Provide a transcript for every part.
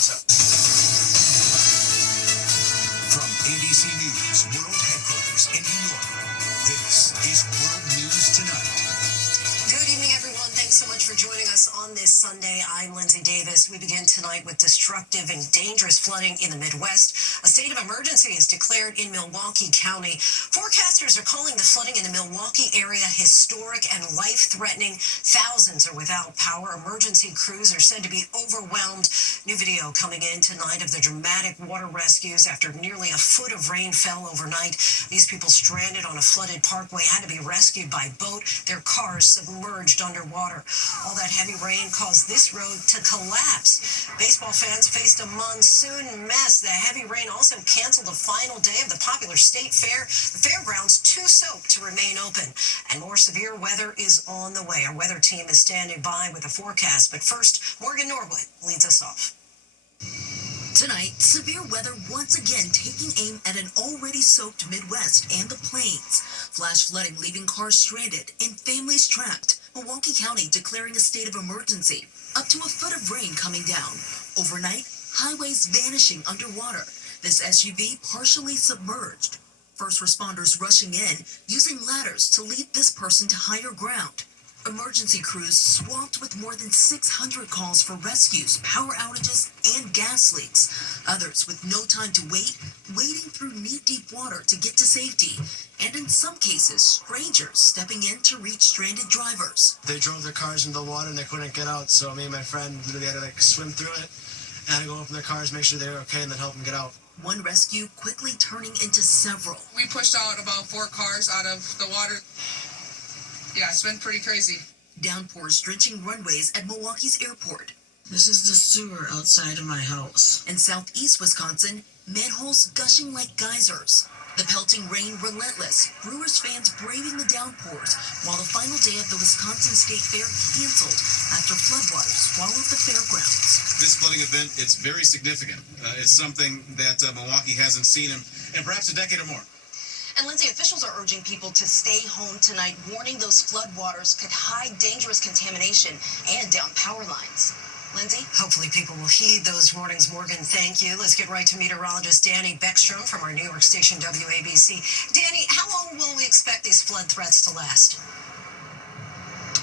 What's up? From ABC News World Headquarters in New York, this is World News Tonight. Good evening, everyone. Thanks so much for joining us on this Sunday. I'm Lindsay Davis. We begin tonight with destructive and dangerous flooding in the Midwest. A state of emergency is declared in Milwaukee County. Forecasters are calling the flooding in the Milwaukee area historic and life-threatening. Thousands are without power. Emergency crews are said to be overwhelmed. New video coming in tonight of the dramatic water rescues after nearly a foot of rain fell overnight. These people stranded on a flooded parkway had to be rescued by boat. Their cars submerged underwater. All that heavy rain caused this road to collapse. Baseball fans faced a monsoon mess. The heavy rain also canceled the final day of the popular state fair. The fairgrounds too soaked to remain open. And more severe weather is on the way. Our weather team is standing by with a forecast. But first, Morgan Norwood leads us off. Tonight, severe weather once again taking aim at an already soaked Midwest and the plains. Flash flooding leaving cars stranded and families trapped. Milwaukee County declaring a state of emergency. Up to a foot of rain coming down. Overnight, highways vanishing underwater. This SUV partially submerged. First responders rushing in, using ladders to lead this person to higher ground. Emergency crews swamped with more than 600 calls for rescues, power outages, and gas leaks. Others with no time to wait, wading through knee-deep water to get to safety. And in some cases, strangers stepping in to reach stranded drivers. They drove their cars into the water and they couldn't get out, so me and my friend literally had to swim through it. And had to go open their cars, make sure they were okay, and then help them get out. One rescue quickly turning into several. We pushed out about 4 cars out of the water. Yeah, it's been pretty crazy. Downpours drenching runways at Milwaukee's airport. This is the sewer outside of my house. In southeast Wisconsin, manholes gushing like geysers. The pelting rain relentless, Brewers fans braving the downpours, while the final day of the Wisconsin State Fair canceled after floodwaters swallowed the fairgrounds. This flooding event, it's very significant. It's something that Milwaukee hasn't seen in perhaps a decade or more. And Lindsay, officials are urging people to stay home tonight, warning those floodwaters could hide dangerous contamination and down power lines. Lindsay? Hopefully people will heed those warnings. Morgan, thank you. Let's get right to meteorologist Danny Beckstrom from our New York station WABC. Danny, how long will we expect these flood threats to last?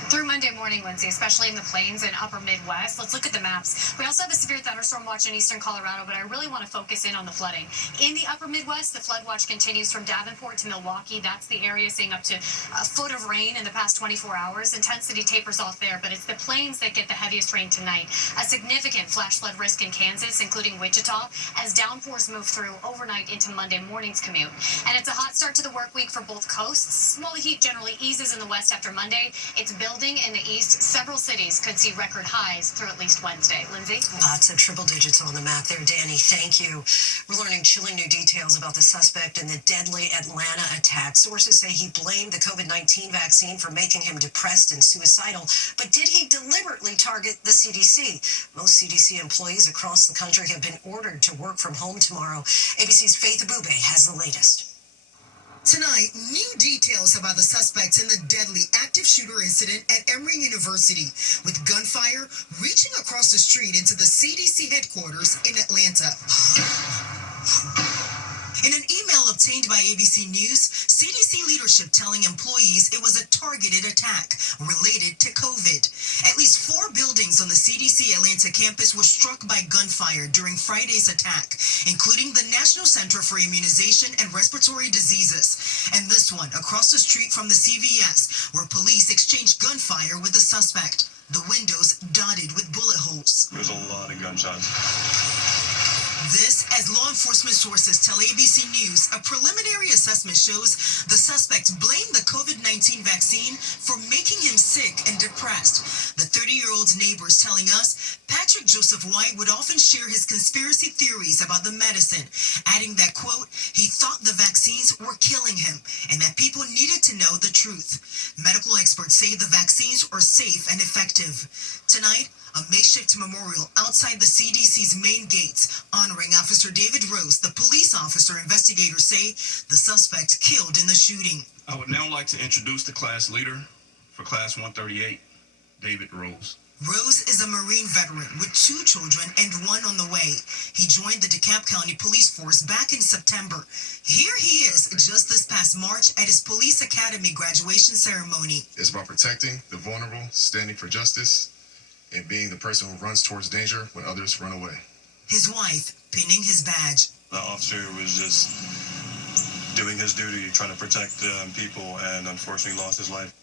Through Monday morning, Lindsay, especially in the plains and upper Midwest. Let's look at the maps. We also have a severe thunderstorm watch in eastern Colorado, but I really want to focus in on the flooding. In the upper Midwest, the flood watch continues from Davenport to Milwaukee. That's the area seeing up to a foot of rain in the past 24 hours. Intensity tapers off there, but it's the plains that get the heaviest rain tonight. A significant flash flood risk in Kansas, including Wichita, as downpours move through overnight into Monday morning's commute. And it's a hot start to the work week for both coasts. While the heat generally eases in the west after Monday, it's building in the east. Several cities could see record highs through at least Wednesday. Lindsay? Lots of triple digits on the map there, Danny. Thank you. We're learning chilling new details about the suspect in the deadly Atlanta attack. Sources say he blamed the COVID-19 vaccine for making him depressed and suicidal. But did he deliberately target the CDC? Most CDC employees across the country have been ordered to work from home tomorrow. ABC's Faith Abube has the latest. Tonight, new details about the suspects in the deadly active shooter incident at Emory University, with gunfire reaching across the street into the CDC headquarters in Atlanta. In an email obtained by ABC News, CDC leadership telling employees it was a targeted attack related to COVID. At least 4 buildings on the CDC Atlanta campus were struck by gunfire during Friday's attack, including the National Center for Immunization and Respiratory Diseases, and this one across the street from the CVS, where police exchanged gunfire with the suspect. The windows dotted with bullet holes. There's a lot of gunshots. This, as law enforcement sources tell ABC News, a preliminary assessment shows the suspect blamed the COVID-19 vaccine for making him sick and depressed. The 30-year-old's neighbors telling us Patrick Joseph White would often share his conspiracy theories about the medicine, adding that, quote, he thought the vaccines were killing him and that people needed to know the truth. Medical experts say the vaccines are safe and effective. Tonight, a makeshift memorial outside the CDC's main gates, honoring Officer David Rose, the police officer investigators say the suspect killed in the shooting. I would now like to introduce the class leader for Class 138, David Rose. Rose is a Marine veteran with 2 children and 1 on the way. He joined the DeKalb County Police Force back in September. Here he is just this past March at his Police Academy graduation ceremony. It's about protecting the vulnerable, standing for justice, and being the person who runs towards danger when others run away. His wife pinning his badge. The officer was just doing his duty, trying to protect people, and unfortunately lost his life.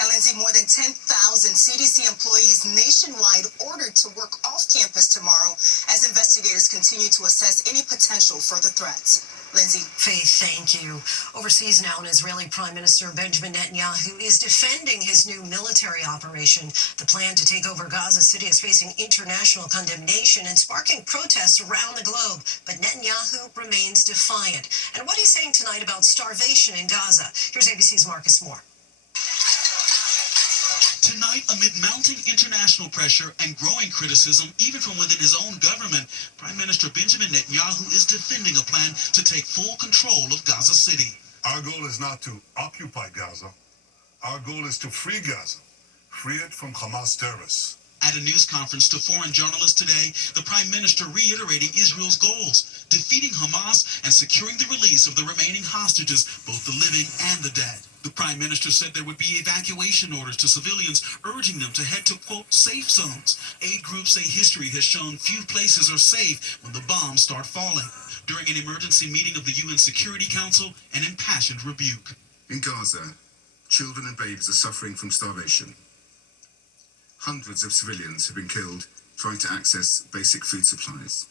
And Lindsay, more than 10,000 CDC employees nationwide ordered to work off campus tomorrow as investigators continue to assess any potential further threats. Lindsay. Faith, thank you. Overseas now, an Israeli Prime Minister Benjamin Netanyahu is defending his new military operation. The plan to take over Gaza City is facing international condemnation and sparking protests around the globe. But Netanyahu remains defiant. And what he's saying tonight about starvation in Gaza. Here's ABC's Marcus Moore. Tonight, amid mounting international pressure and growing criticism, even from within his own government, Prime Minister Benjamin Netanyahu is defending a plan to take full control of Gaza City. Our goal is not to occupy Gaza. Our goal is to free Gaza, free it from Hamas terrorists. At a news conference to foreign journalists today, the Prime Minister reiterating Israel's goals, defeating Hamas and securing the release of the remaining hostages, both the living and the dead. The Prime Minister said there would be evacuation orders to civilians, urging them to head to, quote, safe zones. Aid groups say history has shown few places are safe when the bombs start falling. During an emergency meeting of the UN Security Council, an impassioned rebuke. In Gaza, children and babies are suffering from starvation. Hundreds of civilians have been killed trying to access basic food supplies.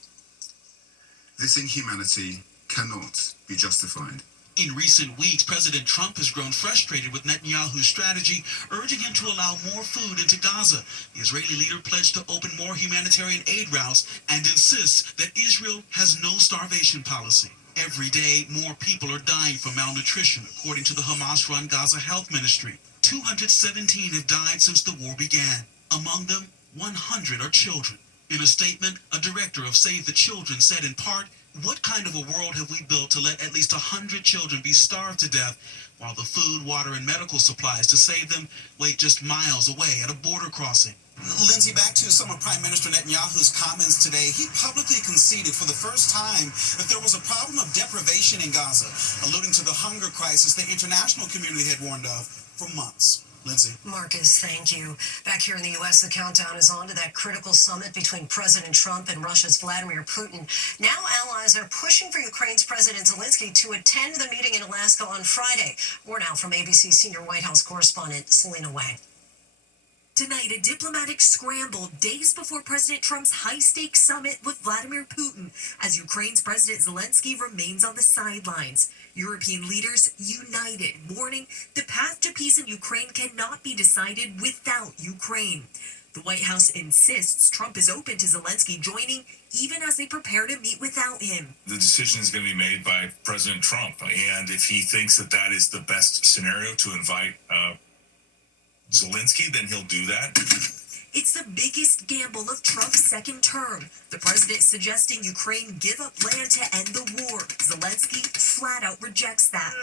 This inhumanity cannot be justified. In recent weeks, President Trump has grown frustrated with Netanyahu's strategy, urging him to allow more food into Gaza. The Israeli leader pledged to open more humanitarian aid routes and insists that Israel has no starvation policy. Every day, more people are dying from malnutrition, according to the Hamas-run Gaza Health Ministry. 217 have died since the war began. Among them, 100 are children. In a statement, a director of Save the Children said in part, "What kind of a world have we built to let at least 100 children be starved to death while the food, water, and medical supplies to save them wait just miles away at a border crossing?" Lindsay, back to some of Prime Minister Netanyahu's comments today. He publicly conceded for the first time that there was a problem of deprivation in Gaza, alluding to the hunger crisis the international community had warned of for months. Lindsay. Marcus, thank you. Back here in the U.S., the countdown is on to that critical summit between President Trump and Russia's Vladimir Putin. Now allies are pushing for Ukraine's President Zelensky to attend the meeting in Alaska on Friday. More now from ABC senior White House correspondent Selena Wang. Tonight, a diplomatic scramble days before President Trump's high-stakes summit with Vladimir Putin as Ukraine's President Zelensky remains on the sidelines. European leaders united, warning the path to peace in Ukraine cannot be decided without Ukraine. The White House insists Trump is open to Zelensky joining, even as they prepare to meet without him. The decision is going to be made by President Trump, and if he thinks that that is the best scenario to invite Zelensky, then he'll do that. It's the biggest gamble of Trump's second term. The president suggesting Ukraine give up land to end the war. Zelensky flat out rejects that.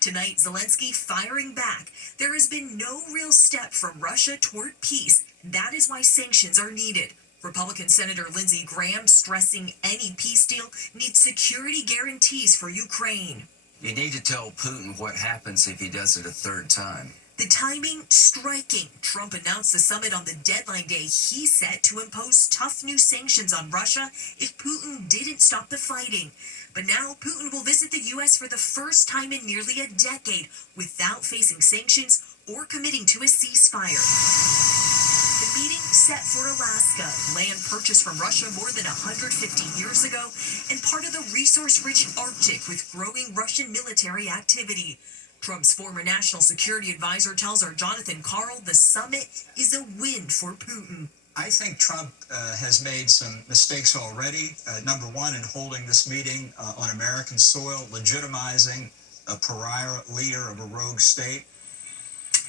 Tonight, Zelensky firing back. There has been no real step from Russia toward peace. That is why sanctions are needed. Republican Senator Lindsey Graham stressing any peace deal needs security guarantees for Ukraine. You need to tell Putin what happens if he does it a third time. The timing striking. Trump announced the summit on the deadline day he set to impose tough new sanctions on Russia if Putin didn't stop the fighting. But now Putin will visit the U.S. for the first time in nearly a decade without facing sanctions or committing to a ceasefire. The meeting set for Alaska, land purchased from Russia more than 150 years ago, and part of the resource-rich Arctic with growing Russian military activity. Trump's former national security advisor tells our Jonathan Karl the summit is a win for Putin. I think Trump has made some mistakes already. Number one, in holding this meeting on American soil, legitimizing a pariah leader of a rogue state.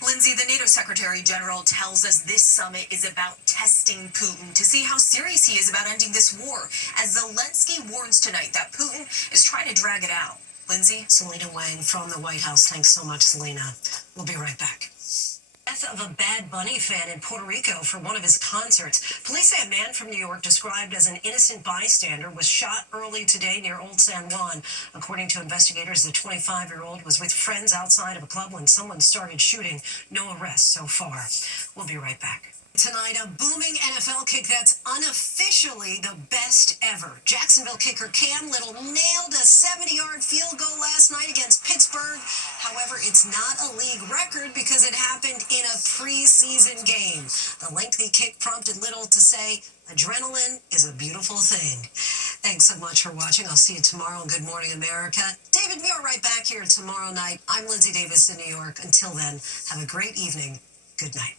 Lindsay, the NATO Secretary General tells us this summit is about testing Putin to see how serious he is about ending this war, as Zelensky warns tonight that Putin is trying to drag it out. Lindsay? Selena Wang from the White House. Thanks so much, Selena. We'll be right back. Death of a Bad Bunny fan in Puerto Rico for one of his concerts. Police say a man from New York, described as an innocent bystander, was shot early today near Old San Juan. According to investigators, the 25-year-old was with friends outside of a club when someone started shooting. No arrests so far. We'll be right back. Tonight, a booming NFL kick that's unofficially the best ever. Jacksonville kicker Cam Little nailed a 70-yard field goal last night against Pittsburgh. However, it's not a league record because it happened in a preseason game. The lengthy kick prompted Little to say, "Adrenaline is a beautiful thing." Thanks so much for watching. I'll see you tomorrow on Good Morning America. David Muir right back here tomorrow night. I'm Lindsay Davis in New York. Until then, have a great evening. Good night.